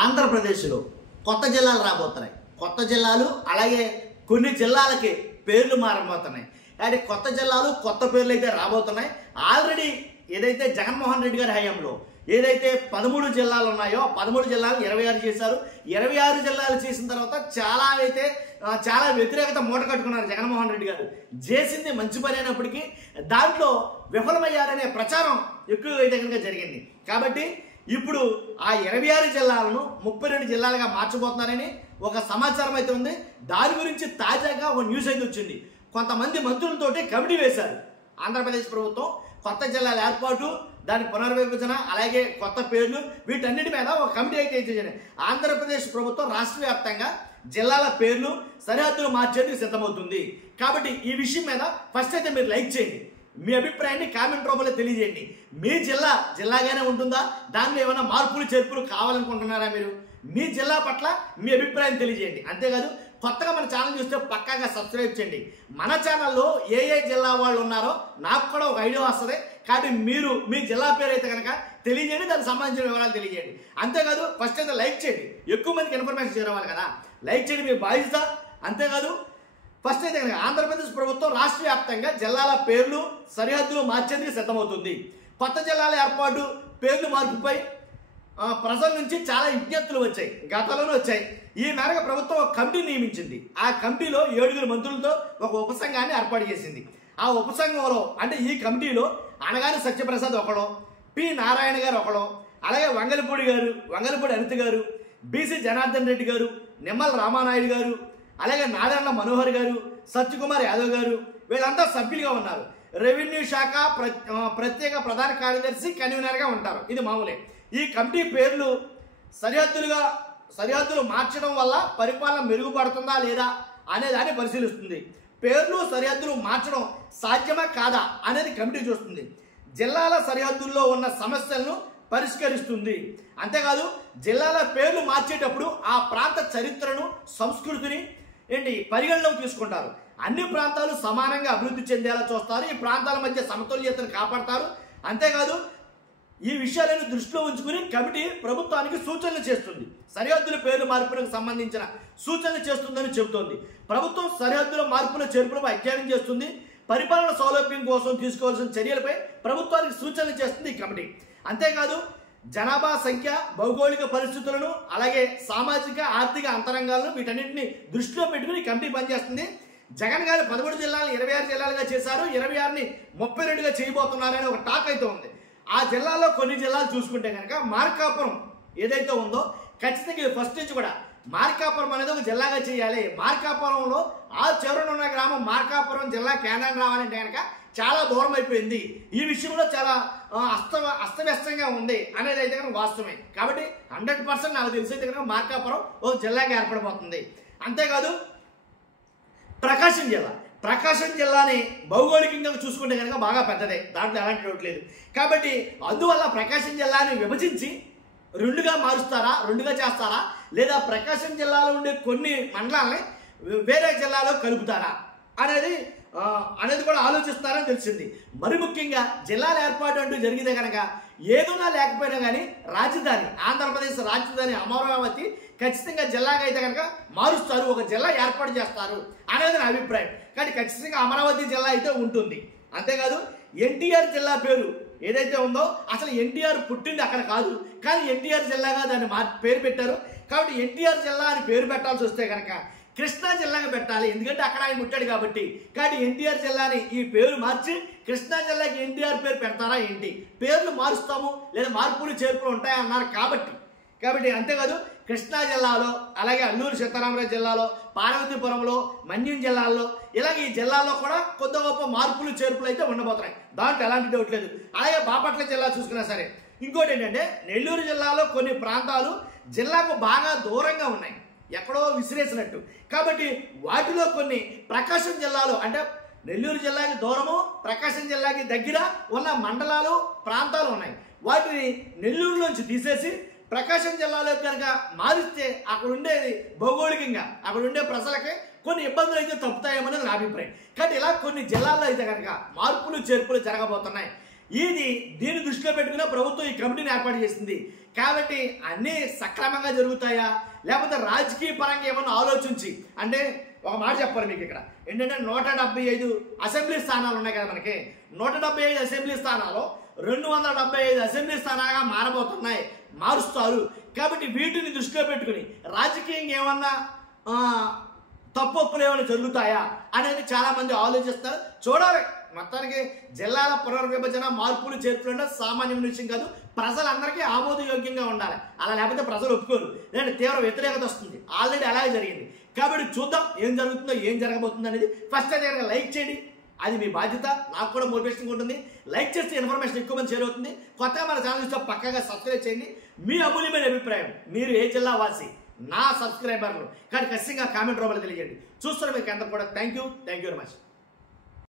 ఆంధ్రప్రదేశ్లో కొత్త జిల్లాలు రాబోతున్నాయి. కొత్త జిల్లాలు అలాగే కొన్ని జిల్లాలకి పేర్లు మారబోతున్నాయి. అంటే కొత్త జిల్లాలు కొత్త పేర్లు అయితే రాబోతున్నాయి. ఆల్రెడీ ఏదైతే జగన్మోహన్ రెడ్డి గారి హయాంలో ఏదైతే 13 జిల్లాలు ఉన్నాయో 13 జిల్లాలు 26 చేశారు. 26 జిల్లాలు చేసిన తర్వాత చాలా వ్యతిరేకత మూట కట్టుకున్నారు జగన్మోహన్ రెడ్డి గారు. చేసింది మంచి పని అయినప్పటికీ దాంట్లో విఫలమయ్యారనే ప్రచారం ఎక్కువగా అయితే కనుక జరిగింది. కాబట్టి ఇప్పుడు ఆ 26 జిల్లాలను 32 జిల్లాలుగా మార్చబోతున్నారని ఒక సమాచారం అయితే ఉంది. దాని గురించి తాజాగా ఒక న్యూస్ అయితే వచ్చింది. కొంతమంది మంత్రులతోటి కమిటీ వేశారు ఆంధ్రప్రదేశ్ ప్రభుత్వం. కొత్త జిల్లాల ఏర్పాటు, దాని పునర్విభజన, అలాగే కొత్త పేర్లు, వీటన్నిటి మీద ఒక కమిటీ అయితే చేసింది. ఆంధ్రప్రదేశ్ ప్రభుత్వం రాష్ట్ర వ్యాప్తంగా జిల్లాల పేర్లు సరిహద్దులు మార్చేందుకు సిద్ధమవుతుంది. కాబట్టి ఈ విషయం మీద ఫస్ట్ అయితే మీరు లైక్ చేయండి. మీ అభిప్రాయాన్ని కామెంట్ రూపంలో తెలియజేయండి. మీ జిల్లా జిల్లాగానే ఉంటుందా, దానిలో ఏమైనా మార్పులు చేర్పులు కావాలనుకుంటున్నారా? మీరు మీ జిల్లా పట్ల మీ అభిప్రాయం తెలియజేయండి. అంతేకాదు కొత్తగా మన ఛానల్ చూస్తే పక్కాగా సబ్స్క్రైబ్ చేయండి. మన ఛానల్లో ఏ జిల్లా వాళ్ళు ఉన్నారో నాకు కూడా ఒక ఐడియా వస్తుంది. కాబట్టి మీరు మీ జిల్లా పేరు అయితే కనుక తెలియజేయండి, దానికి సంబంధించిన వివరాలు తెలియజేయండి. అంతేకాదు ఫస్ట్ అయితే లైక్ చేయండి. ఎక్కువ మందికి ఇన్ఫర్మేషన్ చేరవాలి కదా, లైక్ చేయండి మీ బాధ్యత. అంతేకాదు ఫస్ట్ అయితే కనుక ఆంధ్రప్రదేశ్ ప్రభుత్వం రాష్ట్ర వ్యాప్తంగా జిల్లాల పేర్లు సరిహద్దులు మార్చేందుకు సిద్ధమవుతుంది. కొత్త జిల్లాల ఏర్పాటు, పేర్లు మార్పుపై ప్రజల నుంచి చాలా విజ్ఞప్తులు వచ్చాయి, గతంలోనే వచ్చాయి. ఈ మేరకు ప్రభుత్వం ఒక కమిటీ నియమించింది. ఆ కమిటీలో 7 మంత్రులతో ఒక ఉపసంఘాన్ని ఏర్పాటు చేసింది. ఆ ఉపసంఘంలో అంటే ఈ కమిటీలో అనగాని సత్యప్రసాద్ ఒకడు, పి నారాయణ గారు ఒకడు, అలాగే వంగలపూడి అనిత గారు, బీసీ జనార్దన్ రెడ్డి గారు, నిమ్మల రామానాయుడు గారు, అలాగే నాదెండ్ల మనోహర్ గారు, సత్యకుమార్ యాదవ్ గారు, వీళ్ళంతా సభ్యులుగా ఉన్నారు. రెవెన్యూ శాఖ ప్రత్యేక ప్రధాన కార్యదర్శి కన్వీనర్గా ఉంటారు. ఇది మామూలే. ఈ కమిటీ పేర్లు సరిహద్దులు మార్చడం వల్ల పరిపాలన మెరుగుపడుతుందా లేదా అనే దాన్ని పరిశీలిస్తుంది. పేర్లు సరిహద్దులు మార్చడం సాధ్యమా కాదా అనేది కమిటీ చూస్తుంది. జిల్లాల సరిహద్దుల్లో ఉన్న సమస్యలను పరిష్కరిస్తుంది. అంతేకాదు జిల్లాల పేర్లు మార్చేటప్పుడు ఆ ప్రాంత చరిత్రను, సంస్కృతిని పరిగణలోకి తీసుకుంటారు. అన్ని ప్రాంతాలు సమానంగా అభివృద్ధి చెందేలా చూస్తారు. ఈ ప్రాంతాల మధ్య సమతుల్యతను కాపాడతారు. అంతేకాదు ఈ విషయాలను దృష్టిలో ఉంచుకుని కమిటీ ప్రభుత్వానికి సూచనలు చేస్తుంది. సరిహద్దుల పేర్లు మార్పులకు సంబంధించిన సూచనలు చేస్తుందని చెబుతోంది. ప్రభుత్వం సరిహద్దుల మార్పుల చేర్పులపై అధ్యయనం చేస్తుంది. పరిపాలన సౌలభ్యం కోసం తీసుకోవాల్సిన చర్యలపై ప్రభుత్వానికి సూచనలు చేస్తుంది ఈ కమిటీ. అంతేకాదు జనాభా సంఖ్య, భౌగోళిక పరిస్థితులను, అలాగే సామాజిక ఆర్థిక అంతరంగాలను వీటన్నింటినీ దృష్టిలో పెట్టుకుని కమిటీ పనిచేస్తుంది. జగన్ గారు 13 జిల్లాలను 26 జిల్లాలుగా చేశారు. 26ని 32గా చేయబోతున్నారని ఒక టాక్ అయితే ఉంది. ఆ జిల్లాలో కొన్ని జిల్లాలు చూసుకుంటే కనుక మార్కాపురం ఏదైతే ఉందో ఖచ్చితంగా ఫస్ట్ నుంచి కూడా మార్కాపురం అనేది ఒక జిల్లాగా చేయాలి. మార్కాపురంలో ఆ చివరన ఉన్న గ్రామం మార్కాపురం జిల్లా కేంద్రం రావాలంటే కనుక చాలా దూరం అయిపోయింది. ఈ విషయంలో చాలా అస్తవ్యస్తంగా ఉంది అనేది అయితే కనుక వాస్తవమే. కాబట్టి 100% నాకు తెలిసి అయితే కనుక మార్కాపురం ఒక జిల్లాగా ఏర్పడబోతుంది. అంతేకాదు ప్రకాశం జిల్లాని భౌగోళికంగా చూసుకుంటే కనుక బాగా పెద్దదే, దాంట్లో ఎలాంటి డౌట్ లేదు. కాబట్టి అందువల్ల ప్రకాశం జిల్లాని విభజించి 2గా మారుస్తారా, 2గా చేస్తారా, లేదా ప్రకాశం జిల్లాలో ఉండే కొన్ని మండలాలని వేరే జిల్లాలో కలుపుతారా అనేది కూడా ఆలోచిస్తారని తెలిసింది. మరి ముఖ్యంగా జిల్లాల ఏర్పాటు అంటూ జరిగితే కనుక ఏదైనా లేకపోయినా కానీ రాజధాని ఆంధ్రప్రదేశ్ రాజధాని అమరావతి ఖచ్చితంగా జిల్లాగా అయితే కనుక మారుస్తారు, ఒక జిల్లా ఏర్పాటు చేస్తారు అనేది నా అభిప్రాయం. కానీ ఖచ్చితంగా అమరావతి జిల్లా అయితే ఉంటుంది. అంతేకాదు ఎన్టీఆర్ జిల్లా పేరు ఏదైతే ఉందో అసలు ఎన్టీఆర్ పుట్టింది అక్కడ కాదు, కానీ ఎన్టీఆర్ జిల్లాగా దాన్ని పేరు పెట్టారు. కాబట్టి ఎన్టీఆర్ జిల్లా అని పేరు పెట్టాల్సి వస్తే కనుక కృష్ణా జిల్లాగా పెట్టాలి, ఎందుకంటే అక్కడ ఆయన పుట్టాడు కాబట్టి. కానీ ఎన్టీఆర్ జిల్లాని ఈ పేరు మార్చి కృష్ణా జిల్లాకి ఎన్టీఆర్ పేరు పెడతారా ఏంటి? పేర్లు మారుస్తాము లేదా మార్పులు చేర్పులు ఉంటాయన్నారు కాబట్టి అంతేకాదు కృష్ణా జిల్లాలో, అలాగే అల్లూరు సీతారామరాజు జిల్లాలో, పార్వతీపురంలో, మన్యం జిల్లాల్లో ఇలాగ ఈ జిల్లాలో కూడా కొద్ది గొప్ప మార్పులు చేర్పులు అయితే ఉండబోతున్నాయి. దాంట్లో ఎలాంటి డౌట్ లేదు. అలాగే బాపట్ల జిల్లా చూసుకున్నా సరే. ఇంకోటి ఏంటంటే నెల్లూరు జిల్లాలో కొన్ని ప్రాంతాలు జిల్లాకు బాగా దూరంగా ఉన్నాయి, ఎక్కడో విసిరేసినట్టు. కాబట్టి వాటిలో కొన్ని ప్రకాశం జిల్లాలో అంటే నెల్లూరు జిల్లాకి దూరము, ప్రకాశం జిల్లాకి దగ్గర ఉన్న మండలాలు, ప్రాంతాలు ఉన్నాయి. వాటిని నెల్లూరులోంచి తీసేసి ప్రకాశం జిల్లాలో కనుక మారిస్తే అక్కడ ఉండేది భౌగోళికంగా అక్కడ ఉండే ప్రజలకి కొన్ని ఇబ్బందులు అయితే తప్పుతాయేమనేది నా అభిప్రాయం. కాబట్టి ఇలా కొన్ని జిల్లాల్లో అయితే కనుక మార్పులు చేర్పులు జరగబోతున్నాయి. దీన్ని దృష్టిలో పెట్టుకునే ప్రభుత్వం ఈ కమిటీని ఏర్పాటు చేసింది. కాబట్టి అన్నీ సక్రమంగా జరుగుతాయా, లేకపోతే రాజకీయ పరంగా ఏమన్నా ఆలోచించి, అంటే ఒక మాట చెప్పాలి మీకు ఇక్కడ ఏంటంటే 175 అసెంబ్లీ స్థానాలు ఉన్నాయి కదా మనకి. 175 అసెంబ్లీ స్థానాలు 275 అసెంబ్లీ స్థానాలుగా మారుస్తారు. కాబట్టి వీటిని దృష్టిలో పెట్టుకుని రాజకీయంగా ఏమన్నా తప్పులు ఏమైనా జరుగుతాయా అనేది చాలా మంది ఆలోచిస్తారు. చూడాలి. మొత్తానికి జిల్లాల పునర్విభజన మార్పులు చేర్పులు సామాన్యమైన విషయం కాదు. ప్రజలందరికీ ఆమోదయోగ్యంగా ఉండాలి. అలా లేకపోతే ప్రజలు ఒప్పుకోరు, లేదంటే తీవ్ర వ్యతిరేకత వస్తుంది. ఆల్రెడీ అలాగే జరిగింది. కాబట్టి చూద్దాం ఏం జరుగుతుందో, ఏం జరగబోతుందో అనేది. ఫస్ట్ అయితే లైక్ చేయండి, అది మీ బాధ్యత. నాకు కూడా మోటివేషన్ ఉంటుంది. లైక్ చేస్తే ఇన్ఫర్మేషన్ ఎక్కువ మంది చేరుతుంది. కొత్తగా మన ఛానల్ చూస్తే పక్కగా సబ్స్క్రైబ్ చేయండి. మీ అమూల్యమైన అభిప్రాయం, మీరు ఏ జిల్లా వాసి, నా సబ్స్క్రైబర్లు కానీ ఖచ్చితంగా కామెంట్ రూపంలో తెలియజేయండి. చూస్తున్న మీకు అందరూ కూడా థ్యాంక్ యూ వెరీ మచ్.